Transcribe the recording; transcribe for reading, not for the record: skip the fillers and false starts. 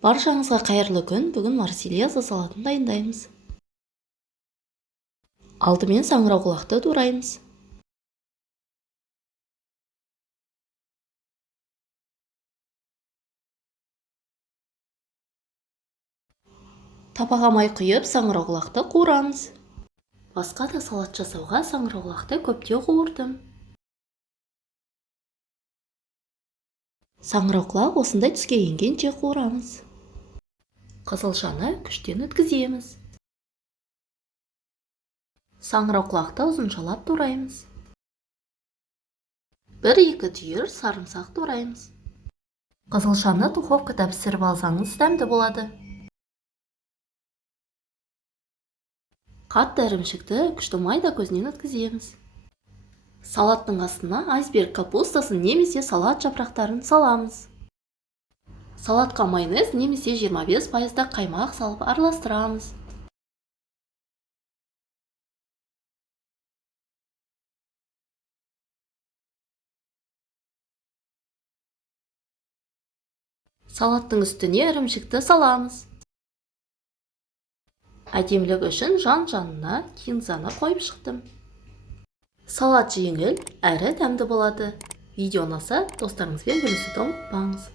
Баршаңызға қайырлы күн. Бүгін марсельеза салатын дайындаймыз. Алдымен саңырауқұлақты тураймыз. Табаға май құйып, саңырауқұлақты қуырамыз. Басқа да салат жасауға саңырауқұлақты көптеу қуырдым. Саңырауқұлақ осындай түске енгенше қуырамыз. Қызылшаны күштен өткіземіз. Саңырауқұлақты ұзыншалап тураймыз. 1-2 түйір сарымсақ тураймыз. Қызылшаны духовкада пісіріп алсаңыз дәмді болады. Қатты ірімшікті күшті майда көзінен өткіземіз. Салаттың астына айсберг капустасын немесе салат жапырақтарын саламыз. Салатқа майонез немесе 25% қаймақ салып араластырамыз. Салаттың үстіне ірімшікті саламыз. Әдемілік үшін жан-жанына кинзаны қойып шықтым. Салат жеңіл әрі дәмді болады. Видео ұнаса, достарыңызбен бөлісуді ұмытпаңыз.